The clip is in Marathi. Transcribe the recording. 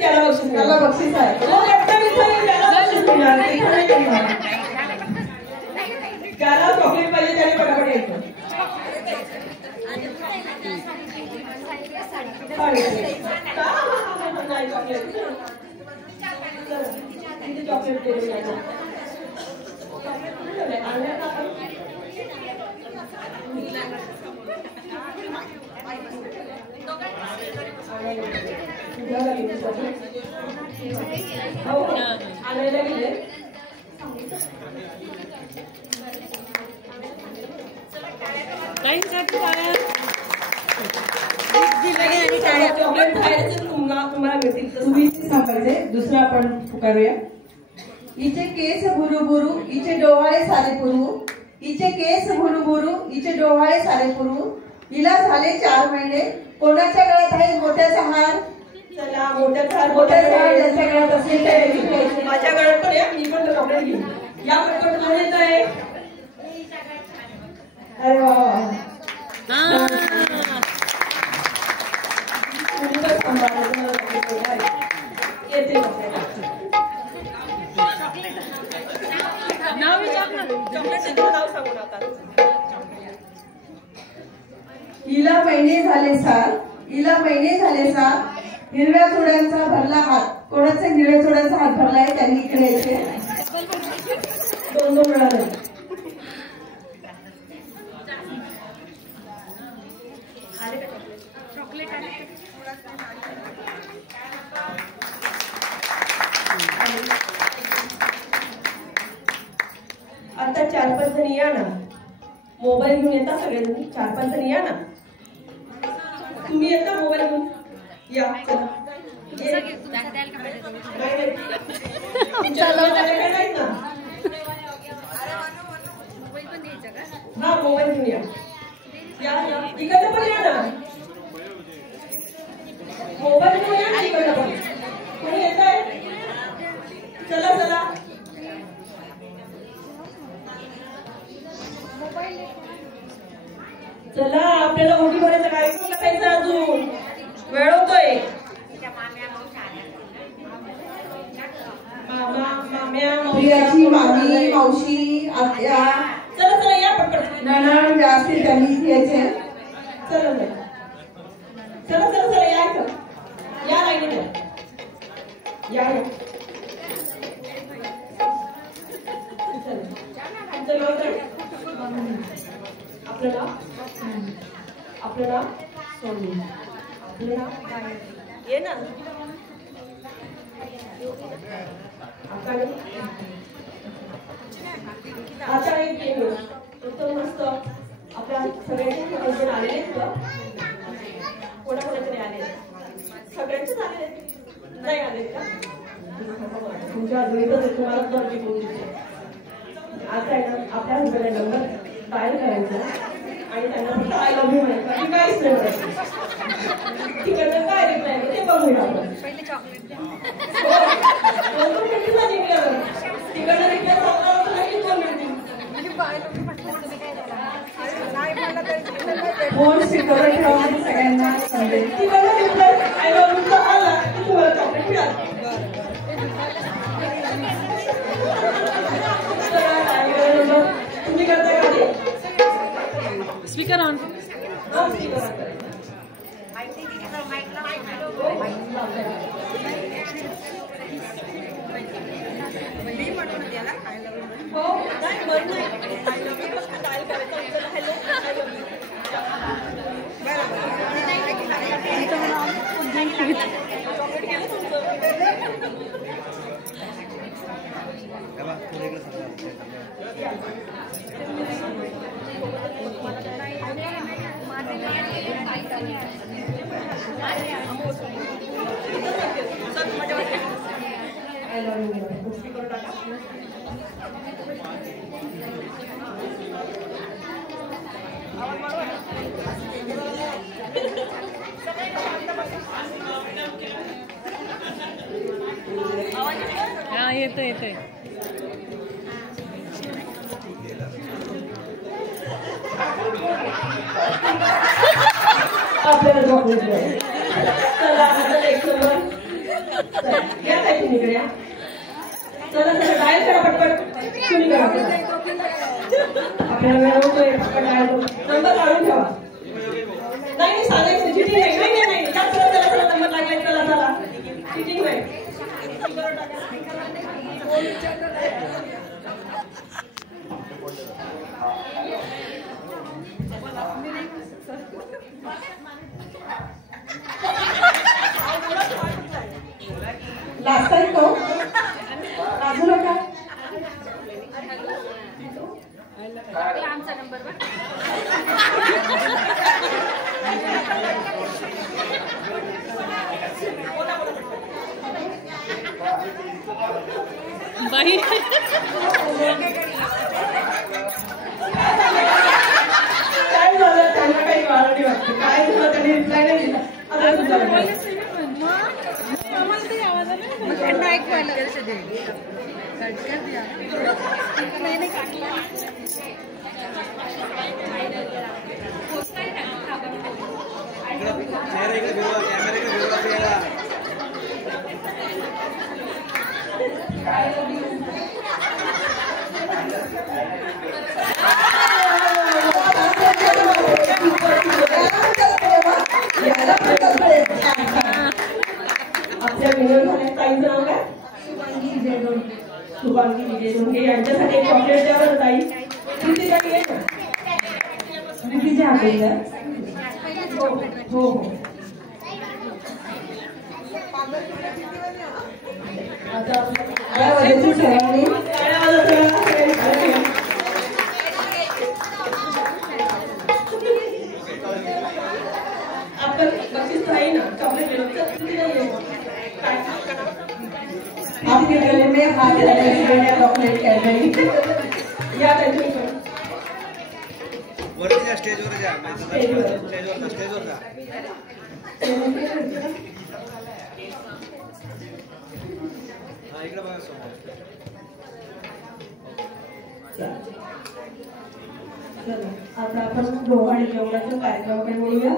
त्याला बक्षीस आहे. जो मोठा मिळाला त्याला बक्षीस मिळणार. ज्याला चॉकलेट पाहिजे त्याने पटापट यायचं. चॉकलेट आणायला गेले. तुम्हाला मिळतील तुम्ही सांगायचे. दुसरं आपण पुकारूया. हिचे केस भुरुभुरू हिचे डोहाळे सारे पुरू. हिचे केस भुरुभुरू हिचे डोहाळे सारे पुरू. हिला झाले 4 महिने. कोणाच्या गळ्यात आहे मोत्याचा हार. चला मोत्याचा हार ज्याच्या गळ्यात असेल माझ्या गळ्यात पण या. मी पण चॉकलेट घेईन. या पटपट म्हणायचं आहे. अरे वा हिला महिने झाले सार. हिला महिने झाले सार. हिरव्या चुड्यांचा भरला हात. कोणाचा हिरव्या चुड्यांचा हात भरलाय त्यांनी इकडे यायचे. 2 मिळाले. आता 4-5 जणी या ना. मोबाईल घेऊन येता सगळ्यांनी. 4-5 जणी या ना. तुम्ही येता मोबाईल घेऊन या. हा मोबाईल घेऊन या. इकडे पण या ना. मोबाईल घेऊन या ना इकडे पण. कोणी येत आहे. चला चला. चला आपल्याला ओटी भरायचा कार्यक्रम करायचा. अजून वेळ होतोय. प्रियाची मामी मावशी आत्या. चला चला या पटपट. नणंद जास्ती त्यांनी यायचे. चला चला चला चला या इथं. या लाईनीला या. आपल्याला आपल्याला सोडली. आपल्याला ये ना. आता एक गेम तो मस्त आपल्या सगळ्यांचे हजबंड आलेले आहेत का. कोणाकोणाचे नाही आले. सगळ्यांचेच आलेले नाही आले का. तुमच्या अजूनच तुम्हाला दर्जी बोलू शकते. आता आहे ना आपल्या हजबंडला नंबर डायल करायचा आणि त्यांना फक्त आय लव्ह यू म्हणायचं. आणि काहीच नाही म्हणायचं. तिकडनं काय रिप्लाय ते बघूया आपण. तिकडनं रिप्लाय फोन स्पीकरवर ठेवा. सगळ्यांना सांगेल. तिकडनं रिप्लाय आय लव्ह यू आला की तुम्हाला चॉकलेट मिळालं. तुम्ही करताय का. Speaker on. हो नाही बंद नाही. येतोय येतोय. आपल्याला चॉकलेट या ताई तुम्ही इकडे या. चला चला डायल करा पटपट. तुम्ही करा आपल्याला वेळ होतोय. पटपट डायल करू. नंबर काढून ठेवा. नाही सांगायचं चिटिंग नाही. नाही नाही चला चला चला नंबर लागलाय. चला चला चिटिंग नाही. लास्ट टाइम तो राजू नका आमचा नंबर बाई काय झालं त्यांना काही वारंटी वाटते. काय झालं त्यांनी रिप्लाय नाही दिला. आपल्या विनर झाल्या ताईचं नाव काय? शुभांगी विजय दोंगे. यांच्यासाठी एक चॉकलेट द्या बरं ताई. किती ताई आहे कितीच्या हाताला? हो हो आता आपण बक्षीस आहे ना चॉकलेट आपके गले में हाथ लगाइए चॉकलेट कैडबरी या वरती स्टेजवर जा. स्टेजवर जा. हा इकडे बघा समोर. आता आपण डोहाळी जेवणाचा कार्यक्रम बोलूया.